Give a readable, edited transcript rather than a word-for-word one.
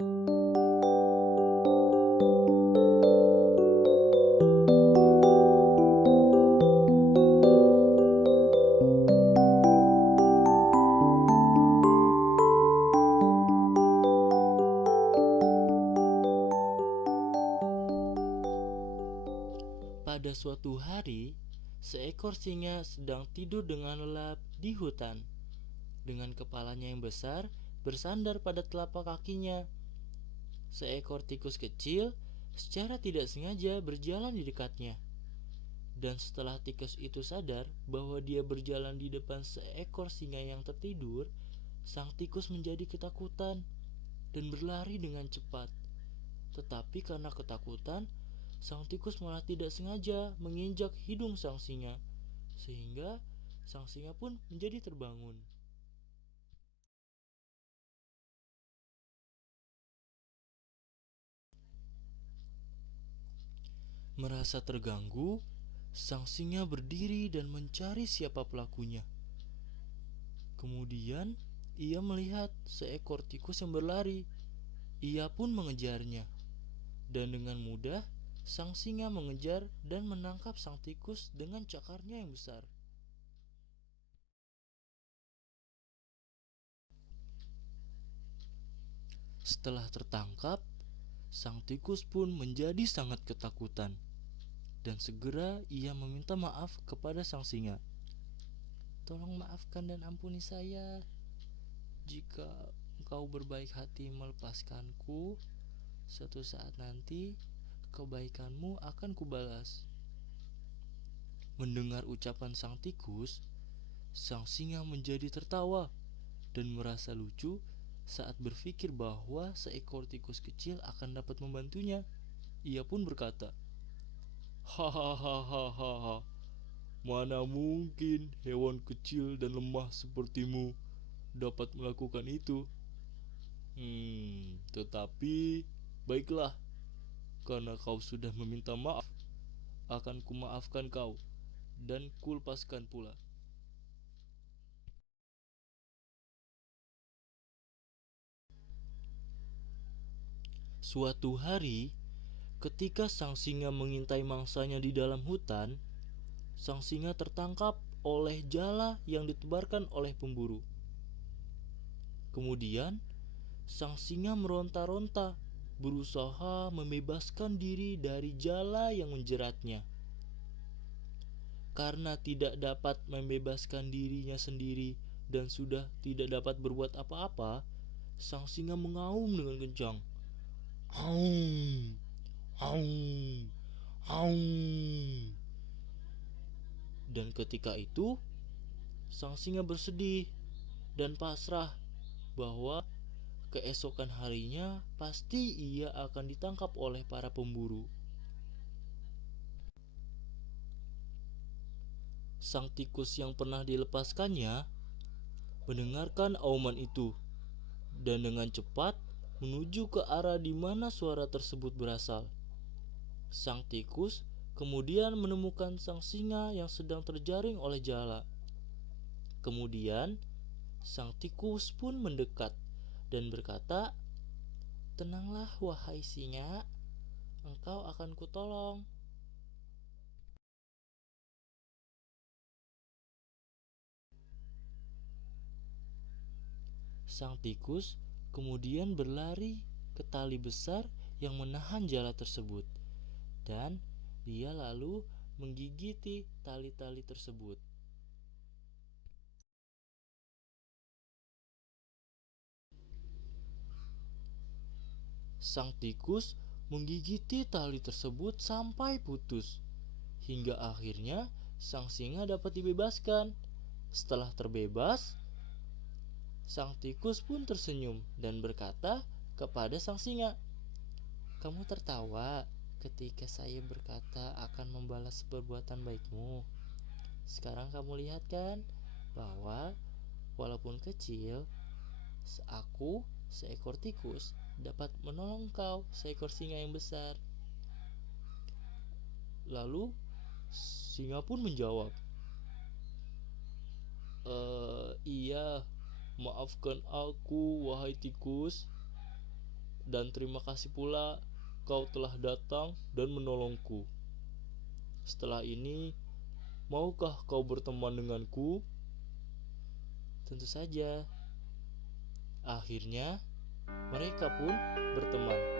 Pada suatu hari, seekor singa sedang tidur dengan lelap di hutan. Dengan kepalanya yang besar bersandar pada telapak kakinya, seekor tikus kecil secara tidak sengaja berjalan di dekatnya. Dan setelah tikus itu sadar bahwa dia berjalan di depan seekor singa yang tertidur, sang tikus menjadi ketakutan dan berlari dengan cepat. Tetapi karena ketakutan, sang tikus malah tidak sengaja menginjak hidung sang singa, sehingga sang singa pun menjadi terbangun. Merasa terganggu, sang singa berdiri dan mencari siapa pelakunya. Kemudian, ia melihat seekor tikus yang berlari. Ia pun mengejarnya. Dan dengan mudah, sang singa mengejar dan menangkap sang tikus dengan cakarnya yang besar. Setelah tertangkap, sang tikus pun menjadi sangat ketakutan. Dan segera ia meminta maaf kepada sang singa. "Tolong maafkan dan ampuni saya. Jika engkau berbaik hati melepaskanku, suatu saat nanti kebaikanmu akan kubalas." Mendengar ucapan sang tikus, sang singa menjadi tertawa dan merasa lucu saat berpikir bahwa seekor tikus kecil akan dapat membantunya. Ia pun berkata, "Hahaha, mana mungkin hewan kecil dan lemah sepertimu dapat melakukan itu? Tetapi baiklah, karena kau sudah meminta maaf, akan kumaafkan kau dan kulepaskan pula." Suatu hari, ketika sang singa mengintai mangsanya di dalam hutan, sang singa tertangkap oleh jala yang ditebarkan oleh pemburu. Kemudian, sang singa meronta-ronta, berusaha membebaskan diri dari jala yang menjeratnya. Karena tidak dapat membebaskan dirinya sendiri dan sudah tidak dapat berbuat apa-apa, sang singa mengaum dengan kencang. "Aum, aum, aum." Dan ketika itu, sang singa bersedih dan pasrah bahwa keesokan harinya pasti ia akan ditangkap oleh para pemburu. Sang tikus yang pernah dilepaskannya mendengarkan auman itu dan dengan cepat menuju ke arah di mana suara tersebut berasal. Sang tikus kemudian menemukan sang singa yang sedang terjaring oleh jala. Kemudian, sang tikus pun mendekat dan berkata, "Tenanglah wahai singa, engkau akan kutolong." Sang tikus kemudian berlari ke tali besar yang menahan jala tersebut, dan dia lalu menggigiti tali-tali tersebut. Sang tikus menggigiti tali tersebut sampai putus, hingga akhirnya sang singa dapat dibebaskan. Setelah terbebas, sang tikus pun tersenyum dan berkata kepada sang singa, "Kamu tertawa ketika saya berkata akan membalas perbuatan baikmu. Sekarang kamu lihat kan bahwa walaupun kecil, aku seekor tikus dapat menolong kau seekor singa yang besar." Lalu singa pun menjawab, "Iya, maafkan aku wahai tikus, dan terima kasih pula kau telah datang dan menolongku. Setelah ini, maukah kau berteman denganku?" "Tentu saja." Akhirnya, mereka pun berteman.